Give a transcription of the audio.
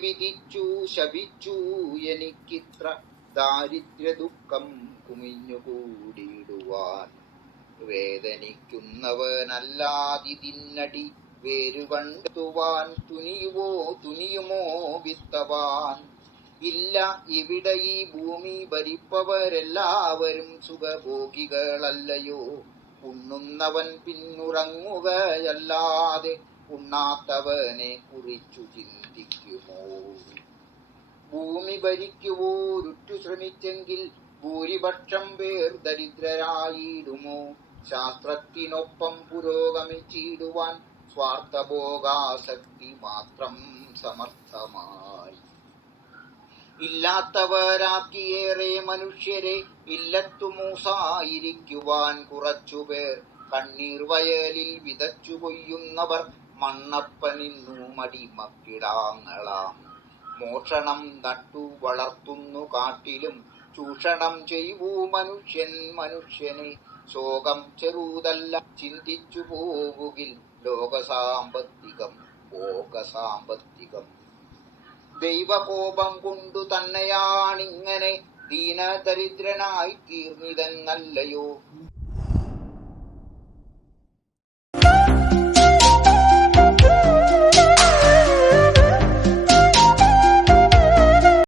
വിധിച്ചു ശപിച്ചു എനിക്കിത്ര ദാരിദ്ര്യ ദുഃഖം കുമിഞ്ഞുകൂടിയിടുവാൻ. വേദനിക്കുന്നവനല്ലാതിന്നടി വേരുകണ്ടുവാൻ തുനിയുവോ തുനിയുമോ വിത്തവാൻ. ഇല്ല ഇവിടെ ഈ ഭൂമി ഭരിപ്പവരെല്ലാവരും സുഖഭോഗികളല്ലയോ. ഉണ്ണുന്നവൻ പിന്നുറങ്ങുകയല്ലാതെ ഉണ്ണാത്തവനെ കുറിച്ചു ചിന്തിക്കുമോ? ഭൂമി ഭരിക്കുവോരുറ്റു ശ്രമിച്ചെങ്കിൽ ഭൂരിപക്ഷം പേർ ദരിദ്രരായിടുമോ? ശാസ്ത്രത്തിനൊപ്പം പുരോഗമിച്ചിടുവാൻ സ്വാർത്ഥഭോഗാസക്തി മാത്രം സമർത്ഥമായി. ഇല്ലാത്തവരാക്കിയേറെ മനുഷ്യരെ ഇല്ലത്തു മൂസായിരിക്കുവാൻ കുറച്ചുപേർ കണ്ണീർ വയലിൽ വിതച്ചു കൊയ്യുന്നവർ മണ്ണപ്പനിന്നു മടിമക്കിടാങ്ങളാം മോഷണം നട്ടു വളർത്തുന്നു കാട്ടിലും ചൂഷണം ചെയ്യൂ മനുഷ്യൻ മനുഷ്യനെ ശോകം ചെറുതല്ല ചിന്തിച്ചു പോവുകിൽ. ലോകസാമ്പത്തികം ഭോഗസാമ്പത്തികം. ദൈവകോപം കൊണ്ടു തന്നെയാണിങ്ങനെ ദീനദരിദ്രനായി തീർന്നിതെന്നല്ലയോ?